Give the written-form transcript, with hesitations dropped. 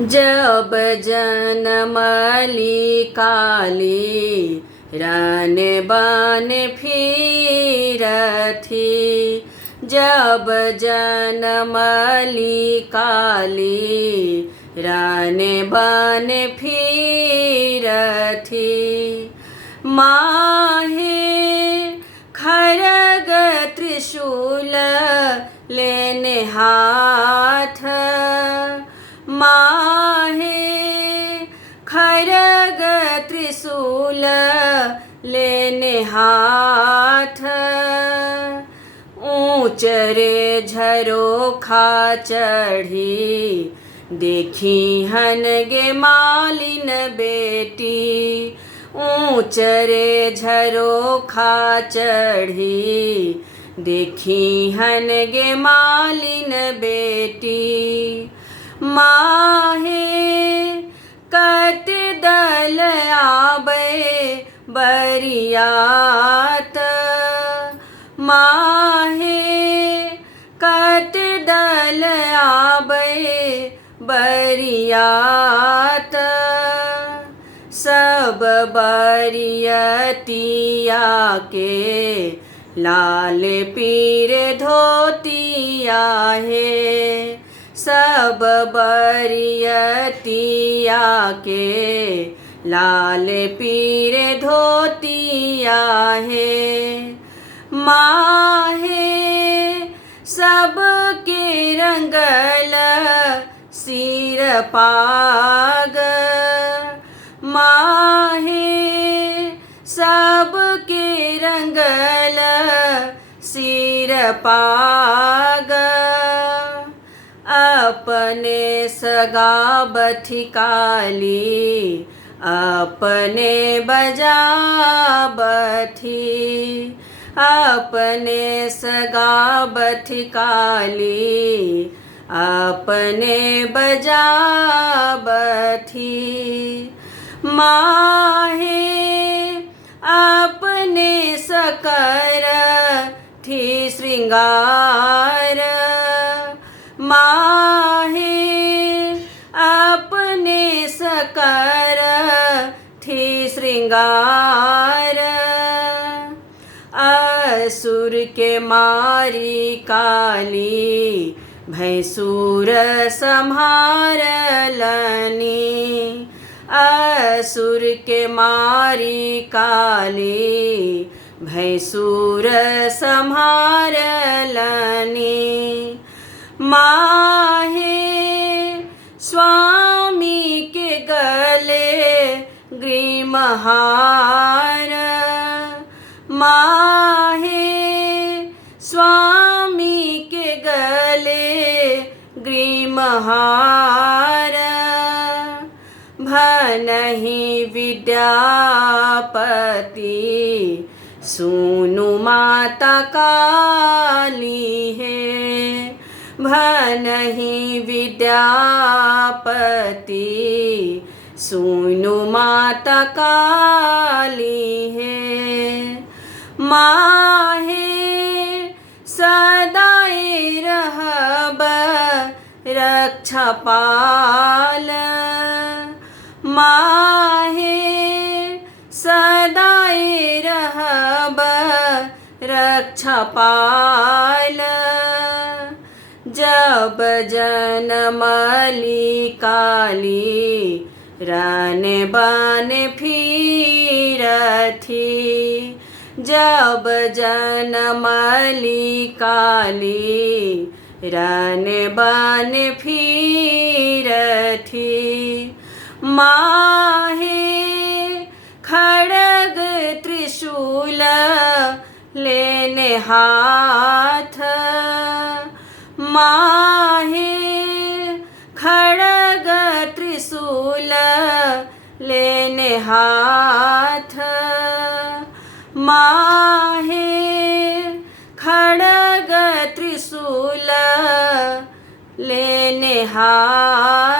जब जनमली काली रन बन फिरथी। जब जनमली काली रन बन फिरथी। माहे खरग त्रिशूल लेने हाथ। माहे खरग त्रिशूल लेने हाथ। ऊँच रे झरोखा चढ़ी देखी हन गे मालिन बेटी। ऊँच रे झरोखा चढ़ी देखी हन गे मालिन बेटी। माहे कत दल आबे बरियात। माहे कत दल आबे बरियात। सब बरियतिया के लाल पीर धोतिया है। सब बरियतिया के लाल पीर धोतिया है। माहे सबके रंगल सिर पाग। माहे सबके रंगल सिर पाग। अपने सगा बथिकाली अपने बजा बथी। अपने सगा बथिकाली अपने बजा बथी। माहे अपने सकर थी श्रृंगार। माहे अपने सकर थी श्रृंगार। असुर के मारी काली भैंसुर संहारलनी। असुर के मारी काली भैंसुर संहारलनी। माहे स्वामी के गले ग्रीमहार। माहे स्वामी के गले ग्रीमहार। भनहि विद्यापति सुनु माता काली है। भनहि विद्यापति सुनु माता काली है। माहे सदाई रहब रक्षापाल। माहे सदाई रहब रक्षापाल। जब जनमली काली रन बन फिरथी। जब जनमली काली रन बन फिरथी। माहे खड़ग त्रिशूल लेने हाथ। माहे खड़ग त्रिशूल लेने हाथ। माहे खड़ग त्रिशूल लेने हाथ।